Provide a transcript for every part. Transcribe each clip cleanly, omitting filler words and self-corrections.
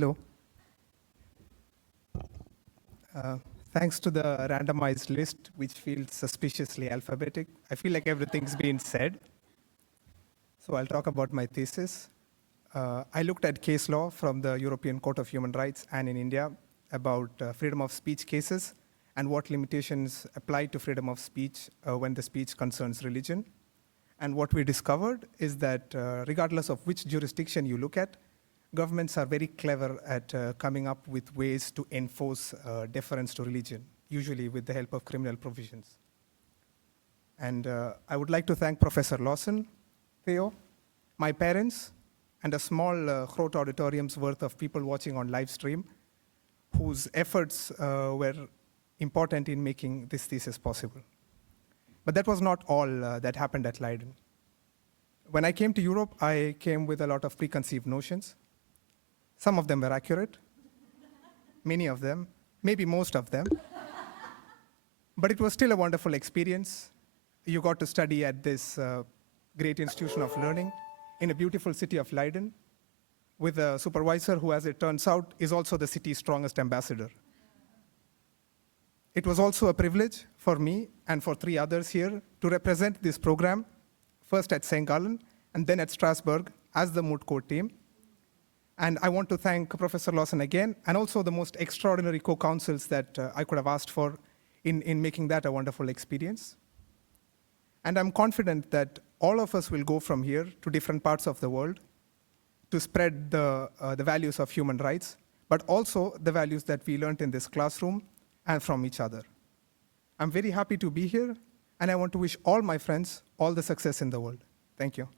Hello. Thanks to the randomized list, which feels suspiciously alphabetic, I feel like everything's been said. So I'll talk about my thesis. I looked at case law from the European Court of Human Rights and in India about freedom of speech cases and what limitations apply to freedom of speech when the speech concerns religion. And what we discovered is that regardless of which jurisdiction you look at, governments are very clever at coming up with ways to enforce deference to religion, usually with the help of criminal provisions. And I would like to thank Professor Lawson, Theo, my parents, and a small Groot auditorium's worth of people watching on live stream, whose efforts were important in making this thesis possible. But that was not all that happened at Leiden. When I came to Europe, I came with a lot of preconceived notions. Some of them were accurate, many of them, maybe most of them. But it was still a wonderful experience. You got to study at this great institution of learning in a beautiful city of Leiden with a supervisor who, as it turns out, is also the city's strongest ambassador. It was also a privilege for me and for 3 others here to represent this program, first at St. Gallen and then at Strasbourg as the moot court team. And I want to thank Professor Lawson again, and also the most extraordinary co-counsels that I could have asked for in making that a wonderful experience. And I'm confident that all of us will go from here to different parts of the world to spread the values of human rights, but also the values that we learned in this classroom and from each other. I'm very happy to be here, and I want to wish all my friends all the success in the world. Thank you.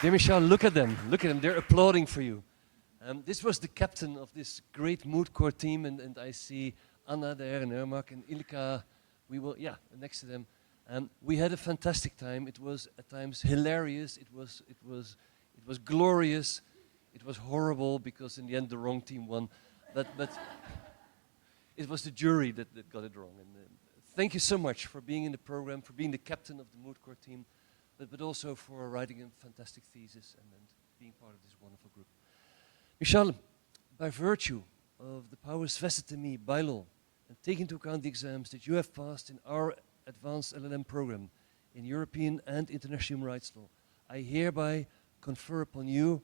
Dear Mishal, look at them. Look at them. They're applauding for you. This was the captain of this great moot court team, and I see Anna there and Ermak and Ilka. We will, yeah, next to them. We had a fantastic time. It was at times hilarious. It was glorious. It was horrible because in the end the wrong team won. But it was the jury that got it wrong. And thank you so much for being in the program, for being the captain of the moot court team. But also for writing a fantastic thesis and being part of this wonderful group. Mishal, by virtue of the powers vested in me by law, and taking into account the exams that you have passed in our advanced LLM program in European and international human rights law, I hereby confer upon you,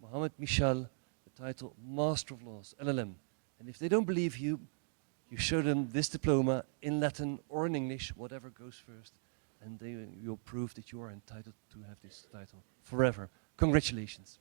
Mohammed Mishal, the title Master of Laws, LLM. And if they don't believe you, you show them this diploma in Latin or in English, whatever goes first, and they will prove that you are entitled to have this title forever. Congratulations.